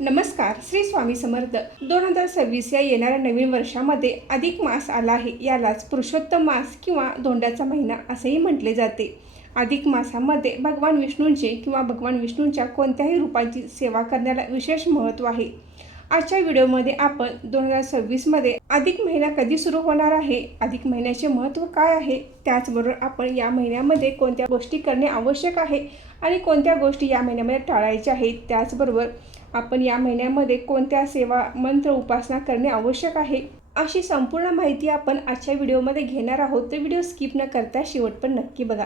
नमस्कार श्री स्वामी समर्थ. दोन हजार सव्वीस या येणाऱ्या नवीन वर्षामध्ये अधिक मास आला आहे. यालाच पुरुषोत्तम मास किंवा धोंड्याचा महिना असेही म्हटले जाते. अधिक मासामध्ये भगवान विष्णूंचे किंवा भगवान विष्णूंच्या कोणत्याही रूपाची सेवा करण्याला विशेष महत्त्व आहे. आजच्या व्हिडिओमध्ये आपण दोन हजार सव्वीसमध्ये अधिक महिना कधी सुरू होणार आहे अधिक महिन्याचे महत्त्व काय आहे त्याचबरोबर आपण या महिन्यामध्ये कोणत्या गोष्टी करणे आवश्यक आहे आणि कोणत्या गोष्टी या महिन्यामध्ये टाळायच्या आहेत त्याचबरोबर आपण या महिन्यामध्ये कोणत्या सेवा मंत्र उपासना करणे आवश्यक आहे? अशी संपूर्ण माहिती आपण आजच्या व्हिडिओमध्ये घेणार आहोत. तर व्हिडिओ स्किप न करता शेवट पण नक्की बघा.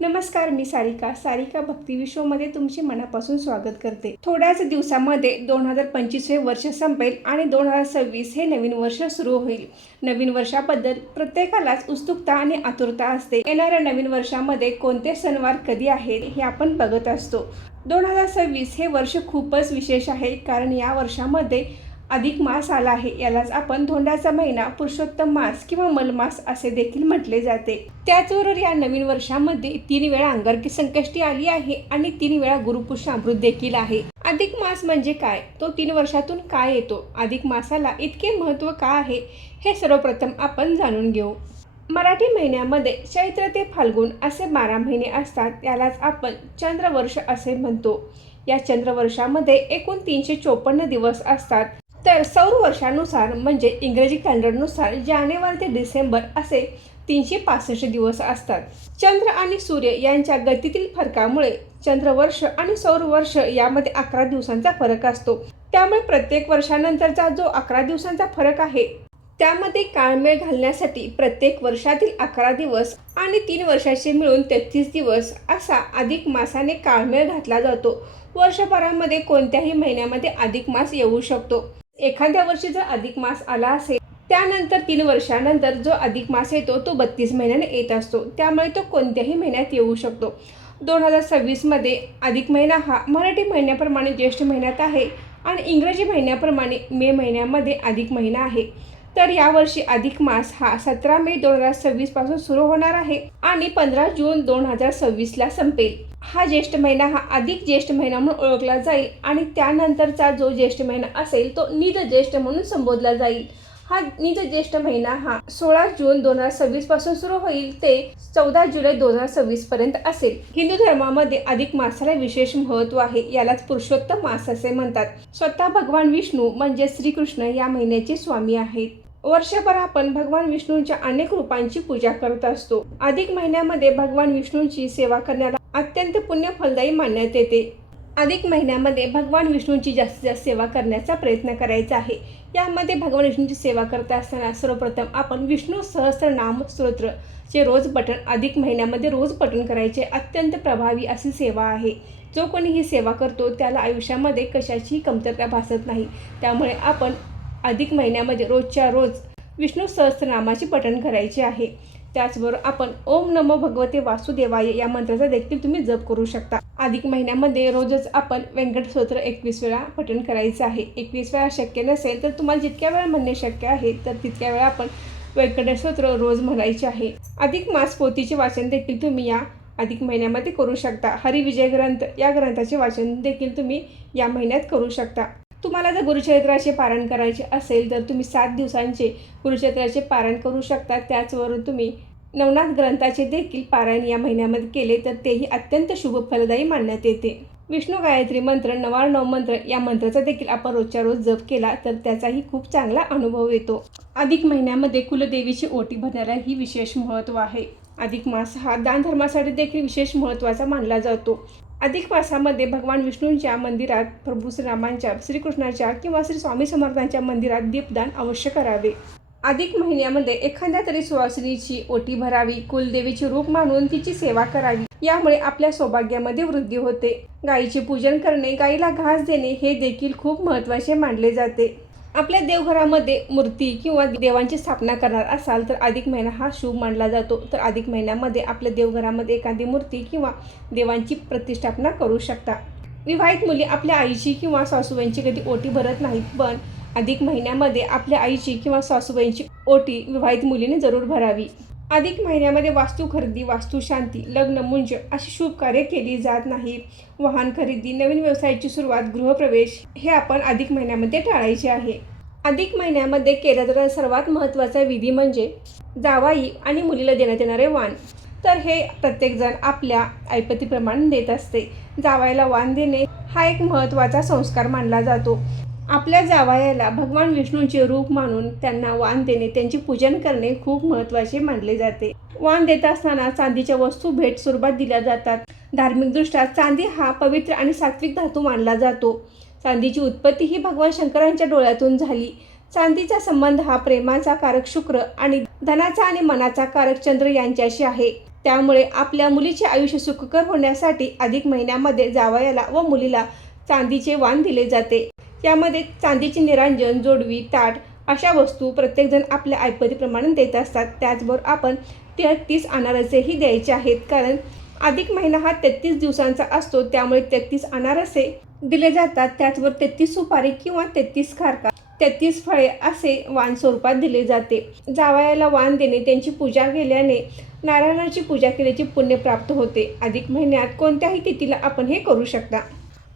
नमस्कार मी सारिका. सारिका भक्ती विश्वमध्ये तुमचे मनापासून स्वागत करते. थोड्याच दिवसामध्ये दोन हजार पंचवीस हे वर्ष संपेल आणि दोन हजार सव्वीस हे नवीन वर्ष सुरू होईल. नवीन वर्षाबद्दल प्रत्येकालाच उत्सुकता आणि आतुरता असते. येणाऱ्या नवीन वर्षामध्ये कोणते सणवार कधी आहेत हे आपण बघत असतो. दोन हजार सव्वीस हे वर्ष खूपच विशेष आहे कारण या वर्षामध्ये अधिक मास आला आहे. यालाच आपण धोंडाचा महिना पुरुषोत्तम मास किंवा मलमास असे देखील म्हटले जाते. त्याचबरोबर या नवीन वर्षामध्ये तीन वेळा अंगारकी संकष्टी आली आहे आणि तीन वेळा गुरुपुरुष अमृत देखील आहे. अधिक मास म्हणजे काय? तो तीन वर्षातून काय येतो? अधिक मासाला इतके महत्त्व का आहे? हे सर्वप्रथम आपण जाणून घेऊ. मराठी महिन्यामध्ये चैत्र ते फाल्गुन असे बारा महिने असतात यालाच आपण चंद्रवर्ष असे म्हणतो. या चंद्रवर्षामध्ये एकूण तीनशे चोपन्न दिवस असतात. तर सौर वर्षानुसार म्हणजे इंग्रजी कॅलेंडरनुसार जानेवारी ते डिसेंबर असे तीनशे पासष्ट दिवस असतात. चंद्र आणि सूर्य यांच्या गतीतील फरकामुळे चंद्रवर्ष आणि सौर वर्ष यामध्ये अकरा दिवसांचा फरक असतो. त्यामुळे प्रत्येक वर्षानंतरचा जो अकरा दिवसांचा फरक आहे त्यामध्ये काळमेळ घालण्यासाठी प्रत्येक वर्षातील अकरा दिवस आणि तीन वर्षाचे मिळून तेहतीस दिवस असा अधिक मासाने काळमेळ घातला जातो. वर्षभरामध्ये कोणत्याही महिन्यामध्ये अधिक मास येऊ शकतो. एखाद्या वर्षी जर अधिक मास आला असेल त्यानंतर तीन वर्षानंतर जो अधिक मास येतो तो बत्तीस महिन्याने येत असतो. त्यामुळे तो कोणत्याही महिन्यात येऊ शकतो. दोन हजार सव्वीसमध्ये अधिक महिना हा मराठी महिन्याप्रमाणे ज्येष्ठ महिन्यात आहे आणि इंग्रजी महिन्याप्रमाणे मे महिन्यामध्ये अधिक महिना आहे. तर यावर्षी अधिक मास हा सतरा मे दोन हजार सव्वीसपासून सुरू होणार आहे आणि पंधरा जून दोन हजार सव्वीसला संपेल. हा ज्येष्ठ महिना हा अधिक ज्येष्ठ महिना म्हणून ओळखला जाईल आणि त्यानंतरचा जो ज्येष्ठ महिना असेल तो निज ज्येष्ठ म्हणून संबोधला जाईल. हा निज ज्येष्ठ महिना हा सोळा जून दोन हजार सव्वीसपासून सुरू होईल ते चौदा जुलै दोन हजार सव्वीस पर्यंत असेल. हिंदू धर्मामध्ये अधिक मासाला विशेष महत्त्व आहे यालाच पुरुषोत्तम मास असे म्हणतात. स्वतः भगवान विष्णू म्हणजे श्रीकृष्ण या महिन्याचे स्वामी आहेत. वर्षभर आपण भगवान विष्णूंच्या अनेक रूपांची पूजा करत असतो. अधिक महिन्यामध्ये भगवान विष्णूंची सेवा करण्याला अत्यंत पुण्य फलदायी मानण्यात येते. अधिक महिन्यामध्ये भगवान विष्णूंची जास्तीत जास्त सेवा करण्याचा प्रयत्न करायचा आहे. यामध्ये भगवान विष्णूंची सेवा करत असताना सर्वप्रथम आपण विष्णू सहस्त्रनाम स्तोत्र चे रोज पठण अधिक महिन्यामध्ये रोज पठण करायचे अत्यंत प्रभावी अशी सेवा आहे. जो कोणी ही सेवा करतो त्याला आयुष्यामध्ये कशाचीही कमतरता भासत नाही. त्यामुळे आपण अधिक महिन्यामध्ये रोजच्या रोज विष्णू सहस्रनामाचे पठण करायचे आहे. त्याचबरोबर आपण ओम नमो भगवते वासुदेवाय या मंत्राचा देखील तुम्ही जप करू शकता. अधिक महिन्यामध्ये रोजच आपण व्यंकट स्तोत्र एकवीस वेळा पठण करायचं आहे. एकवीस वेळा शक्य नसेल तर तुम्हाला जितक्या वेळा म्हणणे शक्य आहे तर तितक्या वेळा आपण व्यंकट स्तोत्र रोज म्हणायचे आहे. अधिक मास पोतीचे वाचन देखील तुम्ही या अधिक महिन्यामध्ये करू शकता. हरिविजय ग्रंथ या ग्रंथाचे वाचन देखील तुम्ही या महिन्यात करू शकता. तुम्हाला जर गुरुचरित्राचे पारण करायचे असेल तर तुम्ही सात दिवसांचे गुरुचरित्राचे पारण करू शकता. त्याचवरून तुम्ही नवनाथ ग्रंथाचे देखील पारायण या महिन्यामध्ये केले तर तेही अत्यंत शुभ फलदायी मानण्यात येते. विष्णू गायत्री मंत्र नवाण्णव मंत्र या मंत्राचा देखील आपण रोजच्या रोज जप केला तर त्याचाही खूप चांगला अनुभव येतो. अधिक महिन्यामध्ये कुलदेवीची ओटी भरण्याला ही विशेष महत्त्व आहे. अधिक मास हा दानधर्मासाठी देखील विशेष महत्त्वाचा मानला जातो. अधिक मासामध्ये भगवान विष्णूंच्या मंदिरात प्रभू श्रीरामांच्या श्रीकृष्णाच्या किंवा श्री स्वामी समर्थांच्या मंदिरात दीपदान अवश्य करावे. अधिक महिन्यामध्ये एखाद्या तरी सुवासिनीची ओटी भरावी कुलदेवीचे रूप मानून तिची सेवा करावी. यामुळे आपल्या सौभाग्यामध्ये वृद्धी होते. गायीचे पूजन करणे गायीला घास देणे हे देखील खूप महत्त्वाचे मानले जाते. आपल्या देवघरामध्ये मूर्ती किंवा देवांची स्थापना करणार असाल तर अधिक महिना हा शुभ मानला जातो. तर अधिक महिन्यामध्ये आपल्या देवघरामध्ये एखादी मूर्ती किंवा देवांची प्रतिष्ठापना करू शकता. विवाहित मुली आपल्या आईची किंवा सासूबाईंची कधी ओटी भरत नाहीत पण अधिक महिन्यामध्ये आपल्या आईची किंवा सासूबाईंची ओटी विवाहित मुलीने जरूर भरावी. अधिक महिन्यामध्ये वास्तू खरेदी वास्तू शांती लग्न मुंज अशी शुभ कार्य केली जात नाही. वाहन खरेदी नवीन व्यवसायाची सुरुवात गृहप्रवेश हे आपण अधिक महिन्यामध्ये टाळायचे आहे. अधिक महिन्यामध्ये केला जाणारा सर्वात महत्त्वाचा विधी म्हणजे जावाई आणि मुलीला देण्यात येणारे वाण. तर हे प्रत्येकजण आपल्या ऐपतीप्रमाणे देत असते. जावायला वाण देणे हा एक महत्त्वाचा संस्कार मानला जातो. आपल्या जावयाला भगवान विष्णूंचे रूप मानून त्यांना वाण देणे त्यांचे पूजन करणे खूप महत्त्वाचे मानले जाते. वाण देत असताना चांदीच्या वस्तू भेट स्वरूपात दिल्या जातात. धार्मिकदृष्ट्या चांदी हा पवित्र आणि सात्विक धातू मानला जातो. चांदीची उत्पत्ती ही भगवान शंकरांच्या डोळ्यातून झाली. चांदीचा संबंध हा प्रेमाचा कारक शुक्र आणि धनाचा आणि मनाचा कारक चंद्र यांच्याशी आहे. त्यामुळे आपल्या मुलीचे आयुष्य सुखकर होण्यासाठी अधिक महिन्यामध्ये जावयाला व मुलीला चांदीचे वाण दिले जाते. यामध्ये चांदीचे निरांजन जोडवी ताट अशा वस्तू प्रत्येकजण आपल्या ऐपतीप्रमाणे देत असतात. त्याचबरोबर आपण तेहतीस अनारसेही द्यायचे आहेत. कारण अधिक महिना हा तेहतीस दिवसांचा असतो त्यामुळे तेहतीस अनारसे दिले जातात. त्याचबरोबर तेहतीस सुपारी किंवा तेहतीस खारका तेहतीस फळे असे वाण स्वरूपात दिले जाते. जावयाला वाण देणे त्यांची पूजा केल्याने नारायणाची पूजा केल्याची पुण्य प्राप्त होते. अधिक महिन्यात कोणत्याही तिथीला आपण हे करू शकता.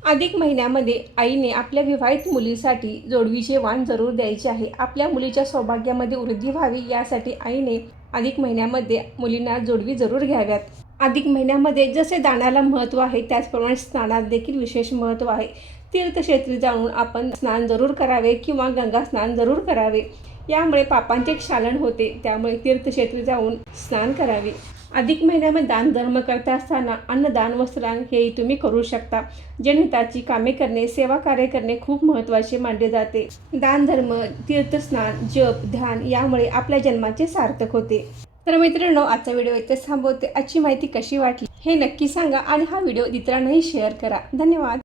अधिक महिन्यामध्ये आईने आपल्या विवाहित मुलीसाठी जोडवीचे वाण जरूर द्यायचे आहे. आपल्या मुलीच्या सौभाग्यामध्ये वृद्धी व्हावी यासाठी आईने अधिक महिन्यामध्ये मुलींना जोडवी जरूर घ्याव्यात. अधिक महिन्यामध्ये जसे दानाला महत्त्व आहे त्याचप्रमाणे स्नानात देखील विशेष महत्त्व आहे. तीर्थक्षेत्री जाऊन आपण स्नान जरूर करावे किंवा गंगा स्नान जरूर करावे. यामुळे पापांचे क्षालन होते त्यामुळे तीर्थक्षेत्री जाऊन स्नान करावे. अधिक महिन्यामध्ये दान धर्म करता असताना अन्नदान वस्त्रदान हेही तुम्ही करू शकता. जनहिताची कामे करणे सेवा कार्य करणे खूप महत्त्वाचे मानले जाते. दान धर्म तीर्थस्नान जप ध्यान यामुळे आपल्या जन्माचे सार्थक होते. तर मित्रांनो आजचा व्हिडिओ इथे थांबवते. आजची माहिती कशी वाटली हे नक्की सांगा आणि हा व्हिडिओ इतरांनाही शेअर करा. धन्यवाद.